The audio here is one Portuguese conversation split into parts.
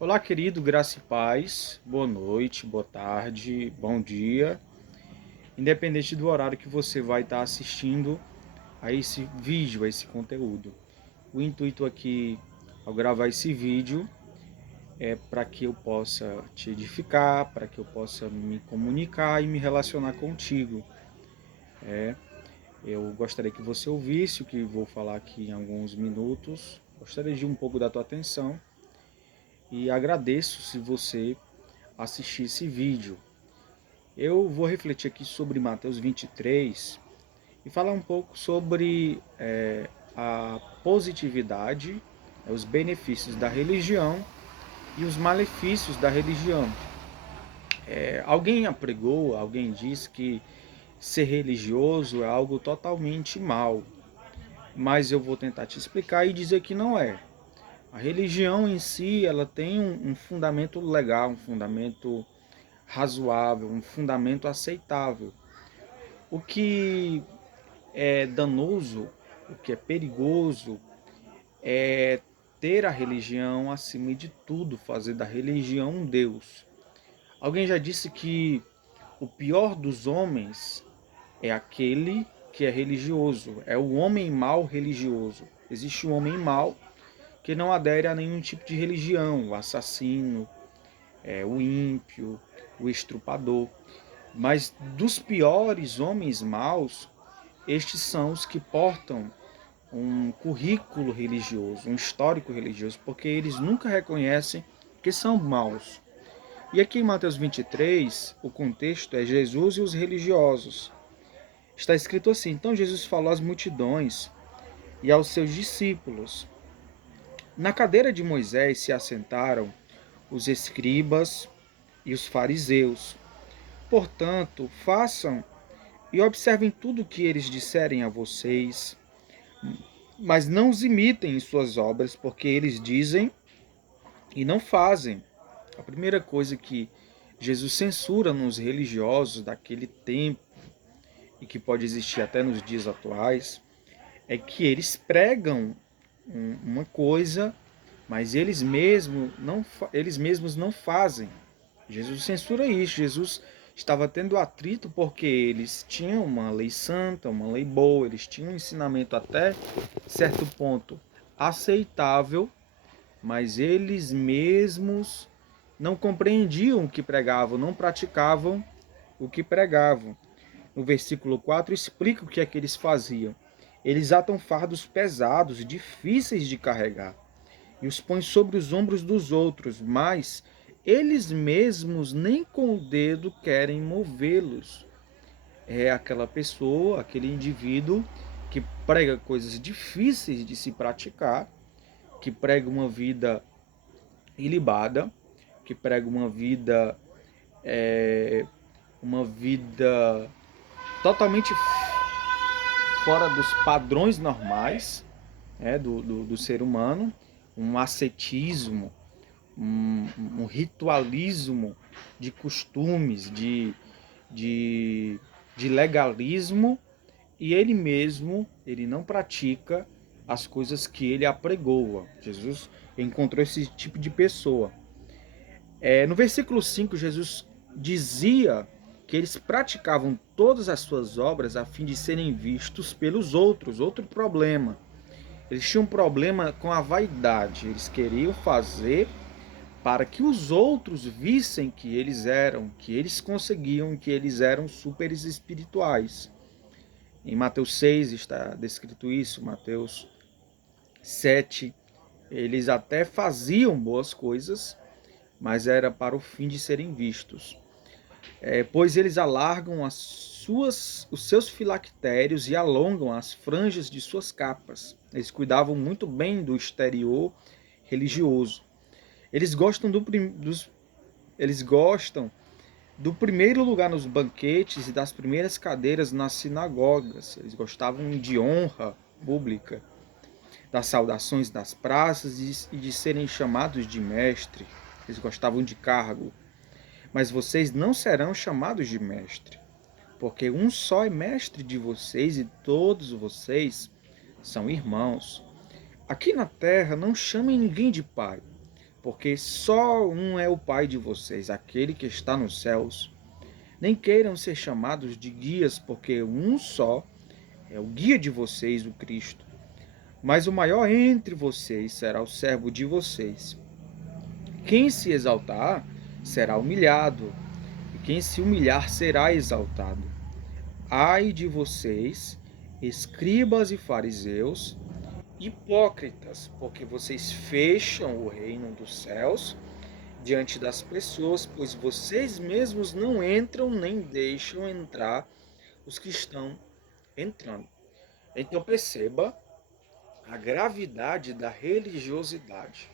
Olá, querido, graça e paz, boa noite, boa tarde, bom dia, independente do horário que você vai estar assistindo a esse vídeo, a esse conteúdo. O intuito aqui, ao gravar esse vídeo, é para que eu possa te edificar, para que eu possa me comunicar e me relacionar contigo. Eu gostaria que você ouvisse o que vou falar aqui em alguns minutos, gostaria de um pouco da tua atenção e agradeço se você assistir esse vídeo. Eu vou refletir aqui sobre Mateus 23 e falar um pouco sobre a positividade, os benefícios da religião e os malefícios da religião. Alguém apregou, alguém disse que ser religioso é algo totalmente mal, mas eu vou tentar te explicar e dizer que não é. A religião em si, ela tem um fundamento legal, um fundamento razoável, um fundamento aceitável. O que é danoso, o que é perigoso, é ter a religião acima de tudo, fazer da religião um Deus. Alguém já disse que o pior dos homens é aquele que é religioso, é o homem mau religioso. Existe o homem mau que não adere a nenhum tipo de religião, o assassino, o ímpio, o estrupador. Mas dos piores homens maus, estes são os que portam um currículo religioso, um histórico religioso, porque eles nunca reconhecem que são maus. E aqui em Mateus 23, o contexto é Jesus e os religiosos. Está escrito assim: então Jesus falou às multidões e aos seus discípulos. Na cadeira de Moisés se assentaram os escribas e os fariseus. Portanto, façam e observem tudo o que eles disserem a vocês, mas não os imitem em suas obras, porque eles dizem e não fazem. A primeira coisa que Jesus censura nos religiosos daquele tempo, e que pode existir até nos dias atuais, é que eles pregam uma coisa, mas eles mesmos não fazem. Jesus censura isso. Jesus estava tendo atrito porque eles tinham uma lei santa, uma lei boa, eles tinham um ensinamento até certo ponto aceitável, mas eles mesmos não compreendiam o que pregavam, não praticavam o que pregavam. No versículo 4 explica o que é que eles faziam. Eles atam fardos pesados, difíceis de carregar, e os põem sobre os ombros dos outros, mas eles mesmos nem com o dedo querem movê-los. É aquela pessoa, aquele indivíduo que prega coisas difíceis de se praticar, que prega uma vida ilibada, que prega uma vida totalmente fora dos padrões normais, do ser humano, um ascetismo, um ritualismo de costumes, de, de legalismo, e ele mesmo, ele não pratica as coisas que ele apregoa. Jesus encontrou esse tipo de pessoa. No versículo 5, Jesus dizia que eles praticavam todas as suas obras a fim de serem vistos pelos outros. Outro problema. Eles tinham um problema com a vaidade. Eles queriam fazer para que os outros vissem que eles conseguiam, que eles eram super espirituais. Em Mateus 6 está descrito isso, Mateus 7. Eles até faziam boas coisas, mas era para o fim de serem vistos. Pois eles alargam os seus filactérios e alongam as franjas de suas capas. Eles cuidavam muito bem do exterior religioso. Eles gostam eles gostam do primeiro lugar nos banquetes e das primeiras cadeiras nas sinagogas. Eles gostavam de honra pública, das saudações das praças e de serem chamados de mestre. Eles gostavam de cargo. Mas vocês não serão chamados de mestre, porque um só é mestre de vocês e todos vocês são irmãos. Aqui na terra não chamem ninguém de pai, porque só um é o Pai de vocês, aquele que está nos céus. Nem queiram ser chamados de guias, porque um só é o guia de vocês, o Cristo. Mas o maior entre vocês será o servo de vocês. Quem se exaltar será humilhado, e quem se humilhar será exaltado. Ai de vocês, escribas e fariseus, hipócritas, porque vocês fecham o reino dos céus diante das pessoas, pois vocês mesmos não entram nem deixam entrar os que estão entrando. Então perceba a gravidade da religiosidade.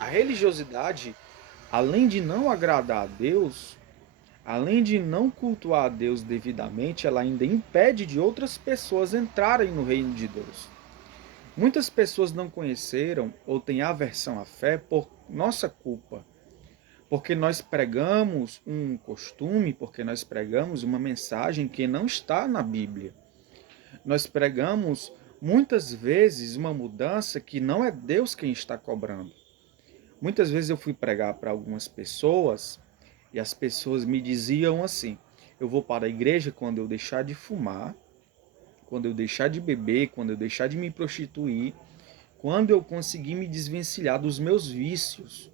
A religiosidade, além de não agradar a Deus, além de não cultuar a Deus devidamente, ela ainda impede de outras pessoas entrarem no reino de Deus. Muitas pessoas não conheceram ou têm aversão à fé por nossa culpa, porque nós pregamos um costume, porque nós pregamos uma mensagem que não está na Bíblia. Nós pregamos muitas vezes uma mudança que não é Deus quem está cobrando. Muitas vezes eu fui pregar para algumas pessoas e as pessoas me diziam assim: eu vou para a igreja quando eu deixar de fumar, quando eu deixar de beber, quando eu deixar de me prostituir, quando eu conseguir me desvencilhar dos meus vícios.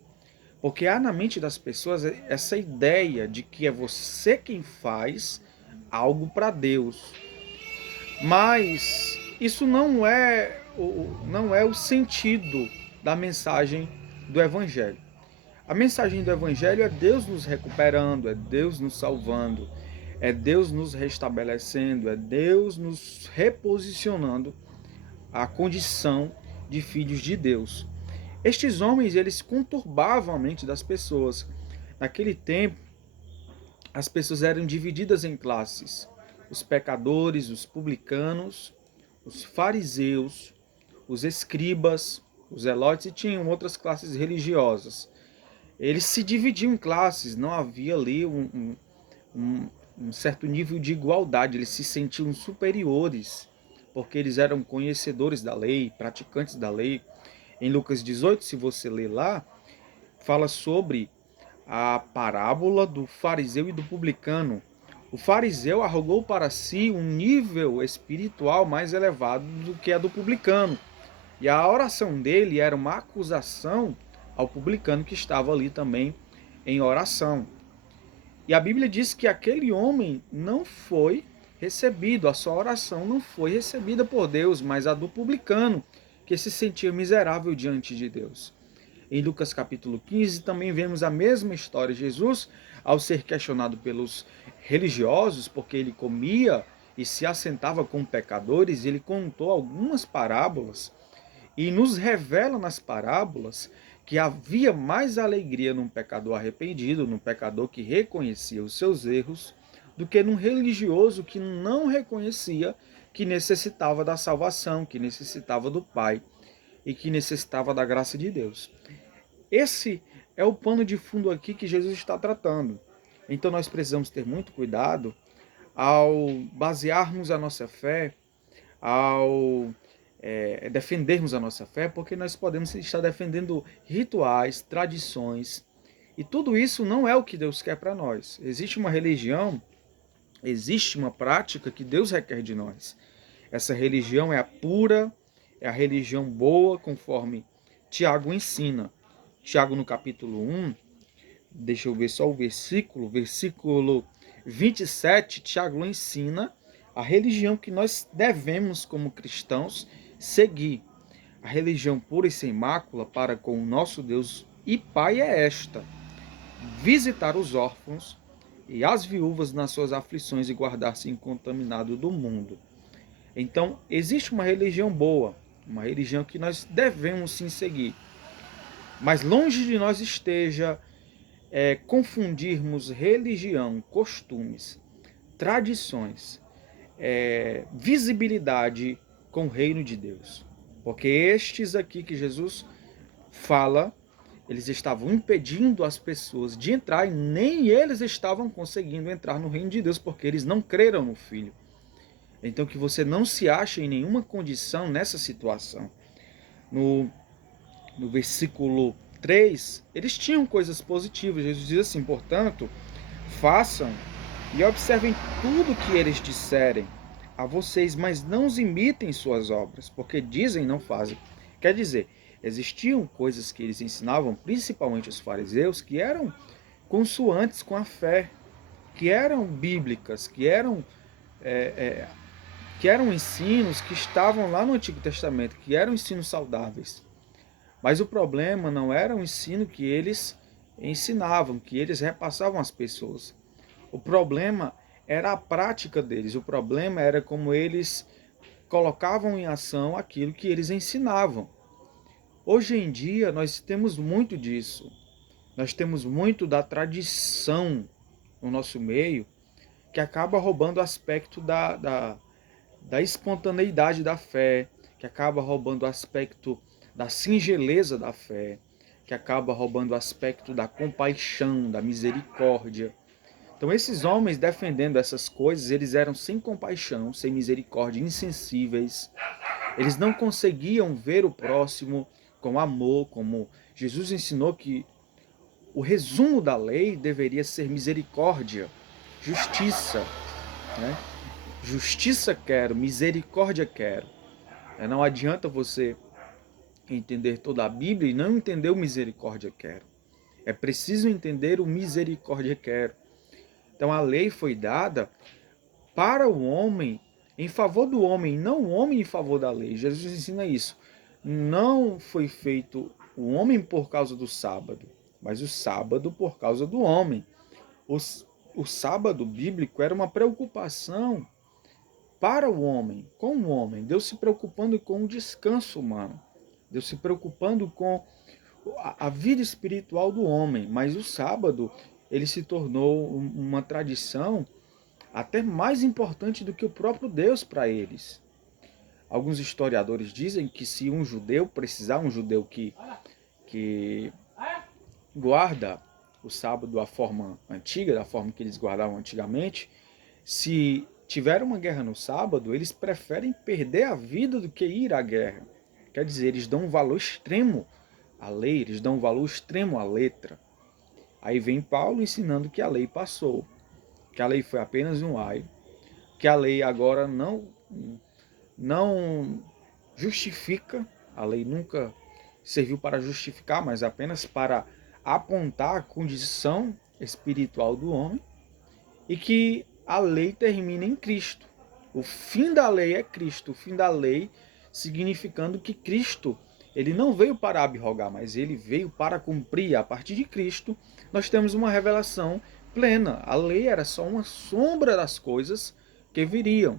Porque há na mente das pessoas essa ideia de que é você quem faz algo para Deus. Mas isso não é o sentido da mensagem do Evangelho. A mensagem do Evangelho é Deus nos recuperando, é Deus nos salvando, é Deus nos restabelecendo, é Deus nos reposicionando à condição de filhos de Deus. Estes homens, eles conturbavam a mente das pessoas. Naquele tempo, as pessoas eram divididas em classes: os pecadores, os publicanos, os fariseus, os escribas, os zelotes, e tinham outras classes religiosas. Eles se dividiam em classes, não havia ali um certo nível de igualdade, eles se sentiam superiores, porque eles eram conhecedores da lei, praticantes da lei. Em Lucas 18, se você ler lá, fala sobre a parábola do fariseu e do publicano. O fariseu arrogou para si um nível espiritual mais elevado do que a do publicano. E a oração dele era uma acusação ao publicano que estava ali também em oração. E a Bíblia diz que aquele homem não foi recebido, a sua oração não foi recebida por Deus, mas a do publicano, que se sentia miserável diante de Deus. Em Lucas capítulo 15 também vemos a mesma história. Jesus, ao ser questionado pelos religiosos, porque ele comia e se assentava com pecadores, ele contou algumas parábolas e nos revela nas parábolas que havia mais alegria num pecador arrependido, num pecador que reconhecia os seus erros, do que num religioso que não reconhecia que necessitava da salvação, que necessitava do Pai e que necessitava da graça de Deus. Esse é o pano de fundo aqui que Jesus está tratando. Então nós precisamos ter muito cuidado ao basearmos a nossa fé, ao defendermos a nossa fé, porque nós podemos estar defendendo rituais, tradições, e tudo isso não é o que Deus quer para nós. Existe uma religião, existe uma prática que Deus requer de nós. Essa religião é a pura, é a religião boa, conforme Tiago ensina. Tiago no capítulo 1, deixa eu ver só o versículo 27, Tiago ensina a religião que nós devemos, como cristãos, seguir. A religião pura e sem mácula para com o nosso Deus e Pai é esta: visitar os órfãos e as viúvas nas suas aflições e guardar-se incontaminado do mundo. Então, existe uma religião boa, uma religião que nós devemos sim seguir. Mas longe de nós esteja confundirmos religião, costumes, tradições, visibilidade com o reino de Deus. Porque estes aqui que Jesus fala, eles estavam impedindo as pessoas de entrar e nem eles estavam conseguindo entrar no reino de Deus, porque eles não creram no Filho. Então que você não se ache em nenhuma condição nessa situação. No versículo 3, eles tinham coisas positivas. Jesus diz assim: portanto, façam e observem tudo que eles disserem a vocês, mas não os imitem suas obras, porque dizem e não fazem. Quer dizer, existiam coisas que eles ensinavam, principalmente os fariseus, que eram consoantes com a fé, que eram bíblicas, que eram ensinos que estavam lá no Antigo Testamento, que eram ensinos saudáveis. Mas o problema não era o ensino que eles ensinavam, que eles repassavam às pessoas. O problema era a prática deles, o problema era como eles colocavam em ação aquilo que eles ensinavam. Hoje em dia nós temos muito disso. Nós temos muito da tradição no nosso meio que acaba roubando o aspecto da espontaneidade da fé, que acaba roubando o aspecto da singeleza da fé, que acaba roubando o aspecto da compaixão, da misericórdia. Então esses homens defendendo essas coisas, eles eram sem compaixão, sem misericórdia, insensíveis. Eles não conseguiam ver o próximo com amor, como Jesus ensinou que o resumo da lei deveria ser misericórdia, justiça, né? Justiça quero, misericórdia quero. Não adianta você entender toda a Bíblia e não entender o misericórdia quero. É preciso entender o misericórdia quero. Então a lei foi dada para o homem, em favor do homem, não o homem em favor da lei. Jesus ensina isso. Não foi feito o homem por causa do sábado, mas o sábado por causa do homem. O sábado bíblico era uma preocupação para o homem, com o homem. Deus se preocupando com o descanso humano. Deus se preocupando com a vida espiritual do homem. Mas o sábado, ele se tornou uma tradição até mais importante do que o próprio Deus para eles. Alguns historiadores dizem que se um judeu precisar, um judeu que guarda o sábado da forma antiga, da forma que eles guardavam antigamente, se tiver uma guerra no sábado, eles preferem perder a vida do que ir à guerra. Quer dizer, eles dão um valor extremo à lei, eles dão um valor extremo à letra. Aí vem Paulo ensinando que a lei passou, que a lei foi apenas um aio, que a lei agora não justifica, a lei nunca serviu para justificar, mas apenas para apontar a condição espiritual do homem, e que a lei termina em Cristo. O fim da lei é Cristo, o fim da lei significando que Cristo, ele não veio para abrogar, mas ele veio para cumprir. A partir de Cristo, nós temos uma revelação plena. A lei era só uma sombra das coisas que viriam.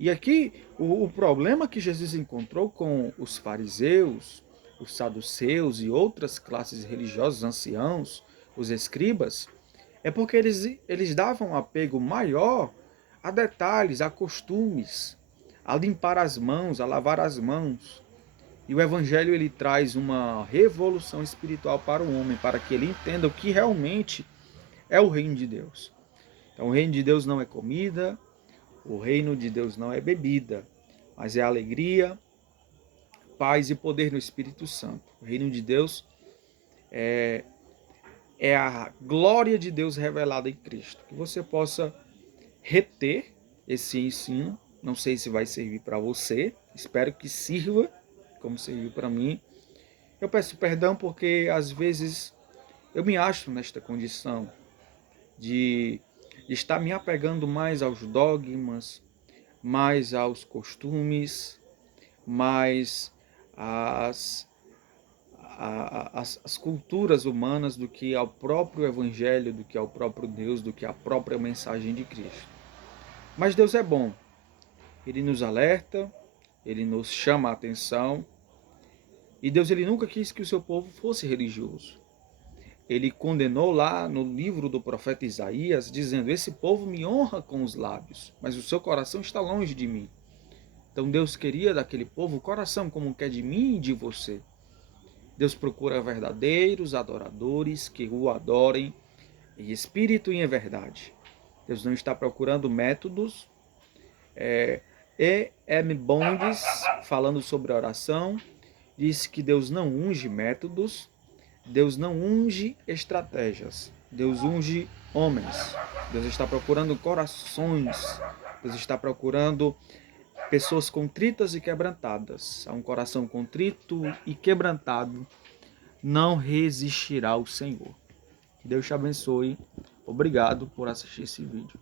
E aqui o problema que Jesus encontrou com os fariseus, os saduceus e outras classes religiosas, anciãos, os escribas, é porque eles davam um apego maior a detalhes, a costumes, a limpar as mãos, a lavar as mãos. E o Evangelho ele traz uma revolução espiritual para o homem, para que ele entenda o que realmente é o reino de Deus. Então, o reino de Deus não é comida, o reino de Deus não é bebida, mas é alegria, paz e poder no Espírito Santo. O reino de Deus é a glória de Deus revelada em Cristo. Que você possa reter esse ensino. Não sei se vai servir para você, espero que sirva, como serviu para mim. Eu peço perdão porque às vezes eu me acho nesta condição de estar me apegando mais aos dogmas, mais aos costumes, mais às culturas humanas do que ao próprio Evangelho, do que ao próprio Deus, do que à própria mensagem de Cristo. Mas Deus é bom. Ele nos alerta, ele nos chama a atenção. E Deus ele nunca quis que o seu povo fosse religioso. Ele condenou lá no livro do profeta Isaías, dizendo: esse povo me honra com os lábios, mas o seu coração está longe de mim. Então Deus queria daquele povo o coração como quer de mim e de você. Deus procura verdadeiros adoradores que o adorem em espírito e em verdade. Deus não está procurando métodos. E.M. Bondes, falando sobre oração, disse que Deus não unge métodos, Deus não unge estratégias, Deus unge homens. Deus está procurando corações, Deus está procurando pessoas contritas e quebrantadas. A um coração contrito e quebrantado não resistirá ao Senhor. Que Deus te abençoe. Obrigado por assistir esse vídeo.